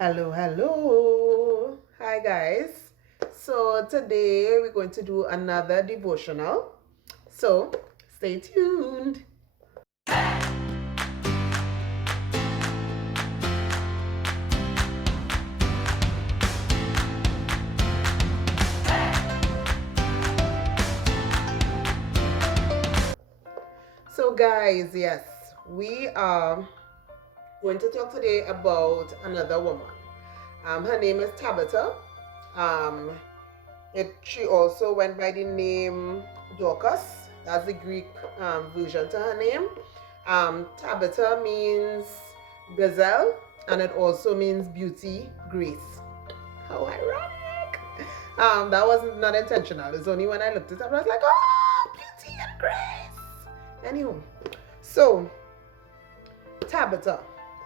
Hello. Hi, guys. So, today we're going to do another devotional. So, stay tuned. So, guys, yes, we are going to talk today about another woman. Her name is Tabitha. Um, she also went by the name Dorcas. That's the Greek version to her name. Tabitha means gazelle, and it also means beauty, grace. How ironic! That was not intentional. It's only when I looked it up, I was like, oh, beauty and grace. Anywho, so Tabitha.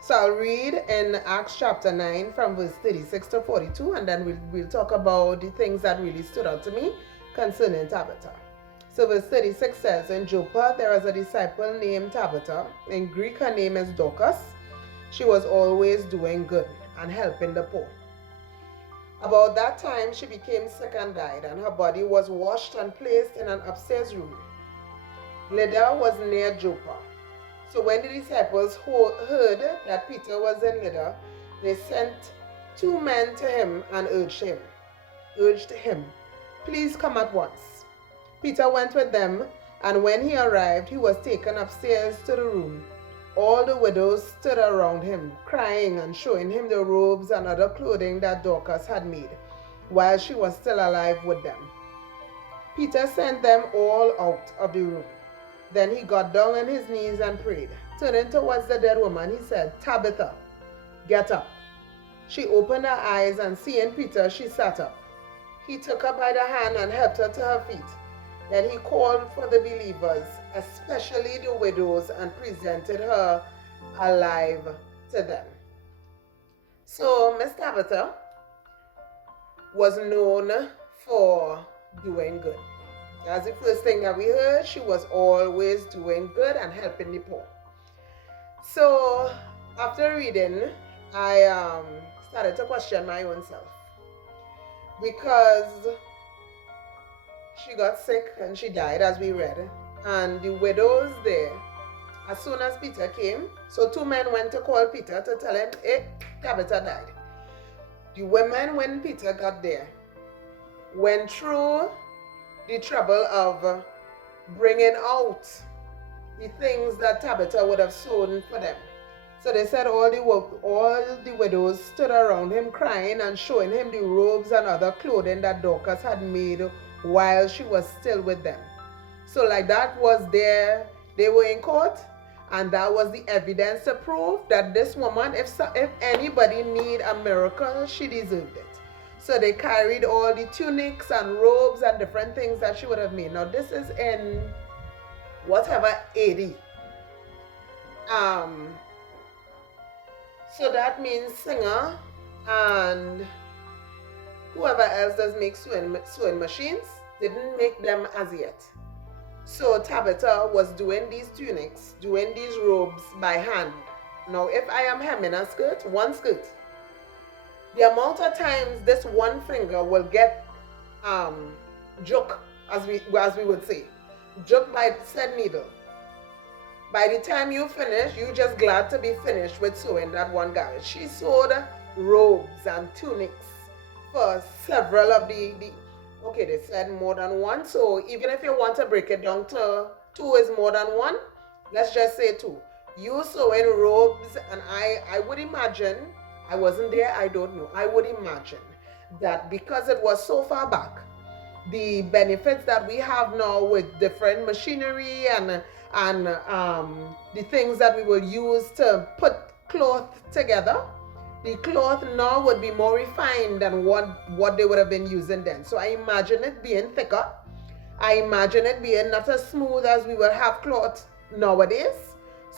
So I'll read in Acts chapter 9 from verse 36 to 42, and then we'll talk about the things that really stood out to me concerning Tabitha. So verse 36 says, in Joppa there was a disciple named Tabitha. In Greek her name is Dorcas. She was always doing good and helping the poor. About that time she became sick and died, and her body was washed and placed in an upstairs room. Lydda was near Joppa. So when the disciples heard that Peter was in Lydda, they sent two men to him and urged him, please come at once. Peter went with them, and when he arrived, he was taken upstairs to the room. All the widows stood around him, crying and showing him the robes and other clothing that Dorcas had made, while she was still alive with them. Peter sent them all out of the room. Then he got down on his knees and prayed. Turning towards the dead woman, he said, Tabitha, get up. She opened her eyes, and seeing Peter, she sat up. He took her by the hand and helped her to her feet. Then he called for the believers, especially the widows, and presented her alive to them. So Miss Tabitha was known for doing good. That's the first thing that we heard. She was always doing good and helping the poor. So after reading, I started to question my own self, because she got sick and she died, as we read, and the widows there, as soon as Peter came, so two men went to call Peter to tell him, hey, Tabitha died. The women, when Peter got there, went through the trouble of bringing out the things that Tabitha would have sewn for them. So they said all the widows stood around him crying and showing him the robes and other clothing that Dorcas had made while she was still with them. So like that was they were in court, and that was the evidence to prove that this woman, if anybody need a miracle, she deserved it. So they carried all the tunics and robes and different things that she would have made. Now this is in whatever AD. So that means Singer and whoever else does make sewing machines didn't make them as yet. So Tabitha was doing these tunics, doing these robes by hand. Now if I am hemming a skirt, one skirt, the amount of times this one finger will get joke, as we would say, joke by said needle. By the time you finish, you just glad to be finished with sewing that one garment. She sewed robes and tunics for several of okay, they said more than one. So even if you want to break it down to two is more than one, let's just say two. You sewing robes, and I would imagine, I wasn't there, I don't know. I would imagine that because it was so far back, the benefits that we have now with different machinery and the things that we will use to put cloth together, the cloth now would be more refined than what they would have been using then. So I imagine it being thicker. I imagine it being not as smooth as we will have cloth nowadays.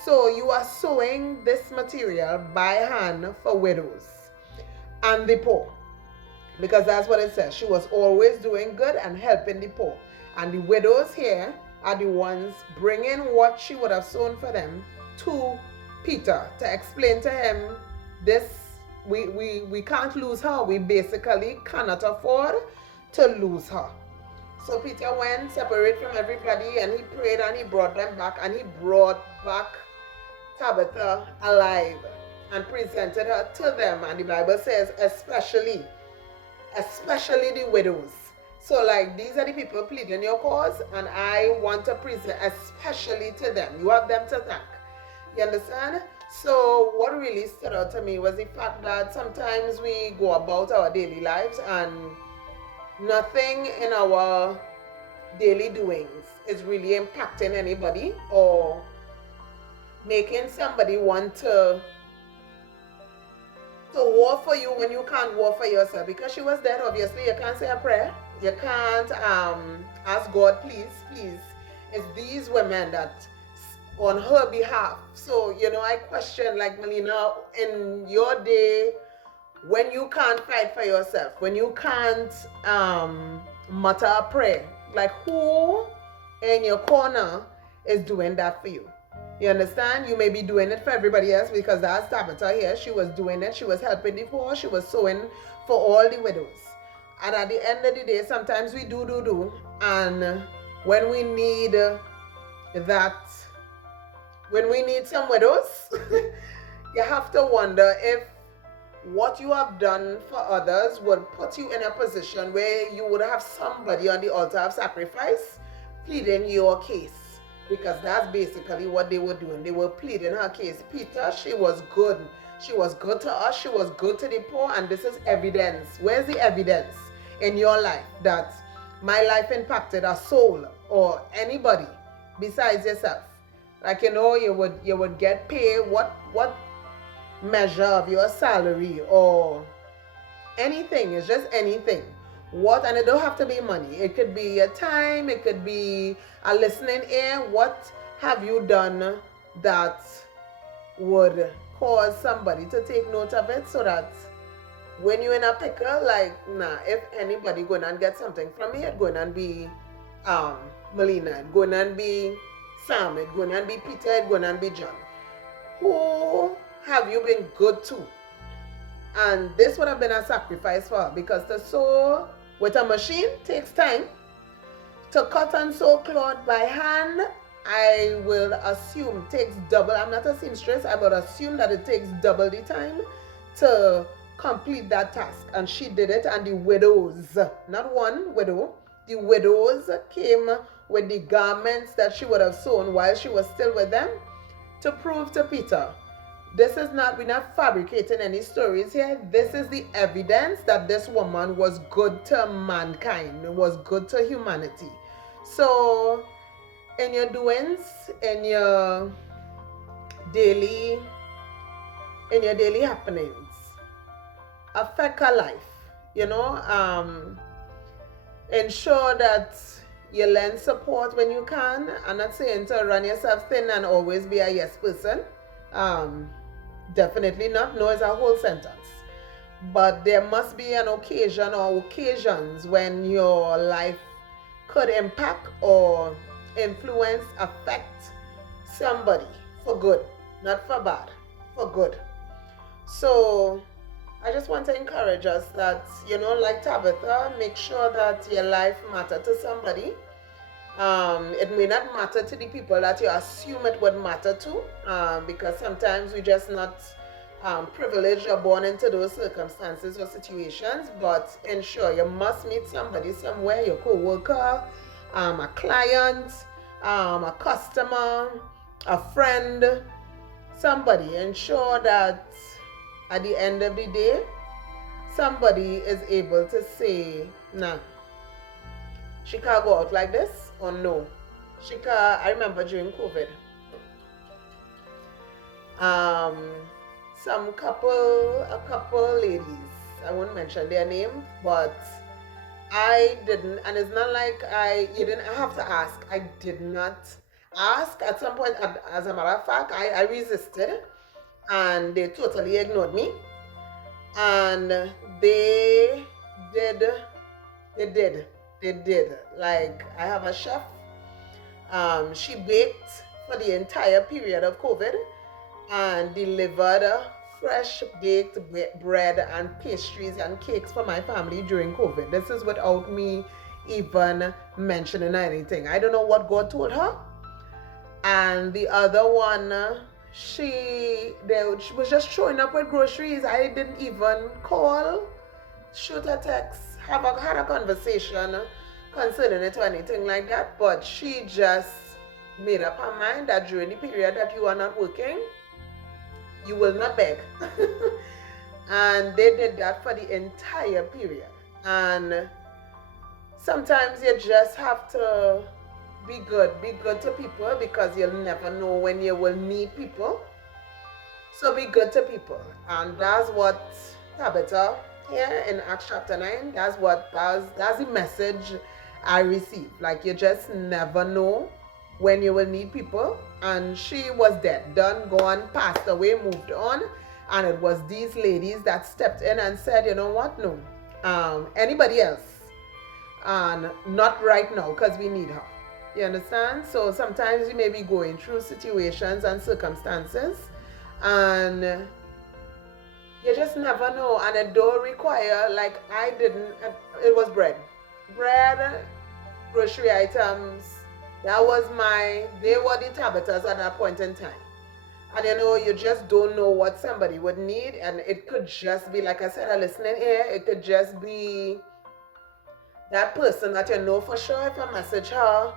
So you are sewing this material by hand for widows and the poor, because that's what it says. She was always doing good and helping the poor. And the widows here are the ones bringing what she would have sewn for them to Peter to explain to him this we can't lose her. We basically cannot afford to lose her. So Peter went separate from everybody, and he prayed, and he brought them back, and he brought back Tabitha alive and presented her to them. And the Bible says, especially the widows. So, like, these are the people pleading your cause, and I want to present especially to them. You have them to thank. You understand? So, what really stood out to me was the fact that sometimes we go about our daily lives and nothing in our daily doings is really impacting anybody or making somebody want to war for you when you can't war for yourself. Because she was dead, obviously you can't say a prayer, you can't ask God, please. It's these women that on her behalf. So I question, like, Melina, in your day, when you can't fight for yourself, when you can't mutter a prayer, like, who in your corner is doing that for you? You understand? You may be doing it for everybody else, because that's Tabitha here. She was doing it. She was helping the poor. She was sewing for all the widows. And at the end of the day, sometimes we do. And when we need some widows, you have to wonder if what you have done for others would put you in a position where you would have somebody on the altar of sacrifice pleading your case. Because that's basically what they were doing. They were pleading her case. Peter, she was good. She was good to us. She was good to the poor. And this is evidence. Where's the evidence in your life that my life impacted a soul or anybody besides yourself? Like, you would get paid what measure of your salary or anything. It's just anything. And it don't have to be money. It could be your time. It could be a listening ear. What have you done that would cause somebody to take note of it, so that when you're in a pickle, like, nah, if anybody going and get something from me, it's going to be Melina, it's going to be Sam, it's going to be Peter, it's going to be John. Who have you been good to? And this would have been a sacrifice for her, because to sew with a machine takes time. To cut and sew cloth by hand, I will assume takes double. I'm not a seamstress. I would assume that it takes double the time to complete that task. And she did it. And the widows, not one widow, the widows came with the garments that she would have sewn while she was still with them, to prove to Peter, we're not fabricating any stories here. This is the evidence that this woman was good to mankind, was good to humanity. So, in your doings, in your daily happenings, affect her life. Ensure that you lend support when you can. I'm not saying to run yourself thin and always be a yes person. Definitely not. No is a whole sentence. But there must be an occasion or occasions when your life could impact or influence, affect somebody for good, not for bad, for good. So I just want to encourage us that, like Tabitha, make sure that your life matter to somebody. It may not matter to the people that you assume it would matter to, because sometimes we just not privileged or born into those circumstances or situations. But ensure you must meet somebody somewhere, your co-worker, a client, a customer, a friend, somebody. Ensure that at the end of the day, somebody is able to say, nah, she can't go out like this, or no, she can't. I remember during COVID, a couple ladies, I won't mention their name, but I didn't, and it's not like I have to ask. I did not ask at some point. As a matter of fact, I resisted, and they totally ignored me. And they did. Like, I have a chef. She baked for the entire period of COVID and delivered fresh baked bread and pastries and cakes for my family during COVID. This is without me even mentioning anything. I don't know what God told her. And the other one, she was just showing up with groceries. I didn't even call, shoot a text, had a conversation concerning it or anything like that. But she just made up her mind that during the period that you are not working, you will not beg. And they did that for the entire period. And sometimes you just have to be good to people, because you'll never know when you will need people. So be good to people. And that's what Tabitha here in Acts chapter 9, that's the message I received. Like, you just never know when you will need people. And she was dead, done, gone, passed away, moved on. And it was these ladies that stepped in and said, you know what, no, anybody else, and not right now, because we need her. You understand? So sometimes you may be going through situations and circumstances, and you just never know. And it don't require, like I didn't, it was bread, grocery items. They were the Tabithas at that point in time. And you know, you just don't know what somebody would need. And it could just be, like I said, a listening ear. It could just be that person that you know for sure, if I message her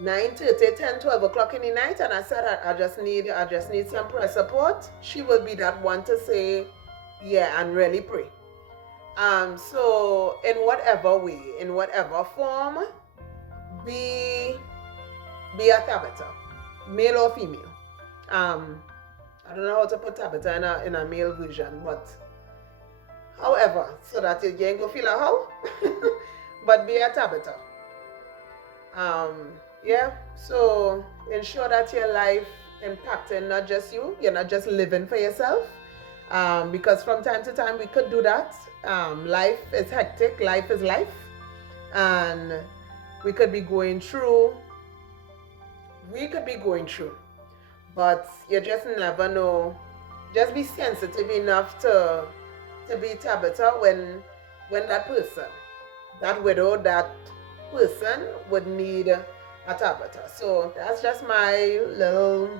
9:30, 10, 12 o'clock in the night, and I said I just need some prayer support, she will be that one to say, yeah, and really pray. So in whatever way, in whatever form, be a Tabitha, male or female. I don't know how to put Tabitha in a male version, but however, so that you ain't go feel a how, but be a Tabitha. Yeah, so ensure that your life impacting not just you, you're not just living for yourself, because from time to time we could do that. Life is hectic, life is life, and we could be going through, but you just never know. Just be sensitive enough to be Tabitha when that person, that widow, that person would need a Tabitha. So that's just my little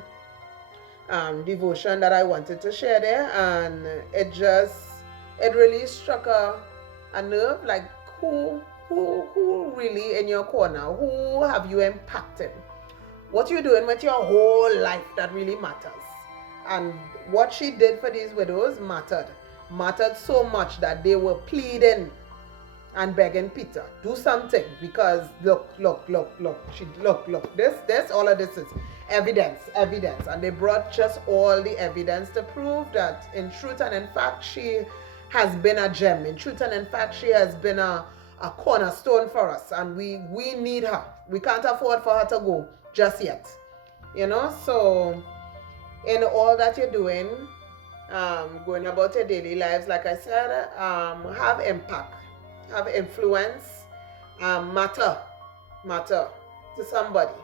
devotion that I wanted to share there, and it really struck a nerve. Like, who really in your corner? Who have you impacted? What you're doing with your whole life that really matters. And what she did for these widows mattered so much that they were pleading and begging Peter, do something, because look, this, all of this is evidence, and they brought just all the evidence to prove that in truth and in fact she has been a gem. In truth and in fact she has been a cornerstone for us, and we need her. We can't afford for her to go just yet, you know. So in all that you're doing, going about your daily lives, like I said, have impact, have influence, matter to somebody,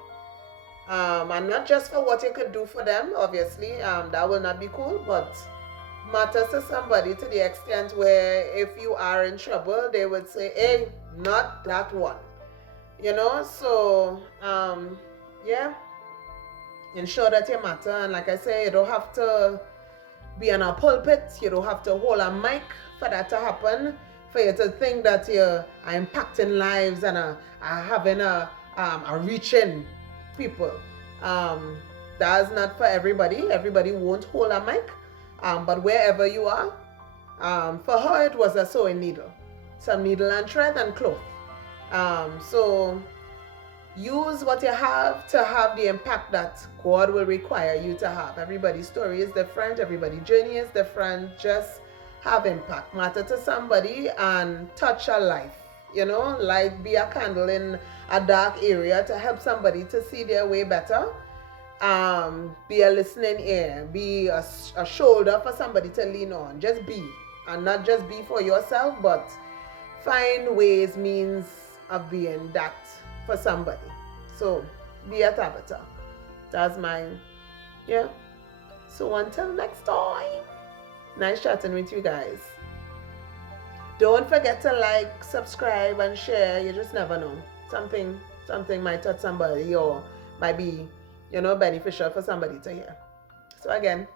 and not just for what you could do for them, obviously, that will not be cool, but matters to somebody to the extent where if you are in trouble, they would say, hey, not that one, you know. So yeah, ensure that you matter. And like I say, you don't have to be in a pulpit, you don't have to hold a mic for that to happen, for you to think that you are impacting lives and are having a reaching people. That's not for everybody. Everybody won't hold a mic, but wherever you are, for her it was a sewing needle, some needle and thread and cloth. So use what you have to have the impact that God will require you to have. Everybody's story is different, everybody's journey is different. Just have impact, matter to somebody, and touch a life, you know, like be a candle in a dark area to help somebody to see their way better. Be a listening ear, be a shoulder for somebody to lean on. Just be, and not just be for yourself, but find ways, means of being that for somebody. So be a Tabitha. That's mine. Yeah. So until next time, nice chatting with you guys. Don't forget to like, subscribe, and share. You just never know. Something might touch somebody or might be, beneficial for somebody to hear. So again,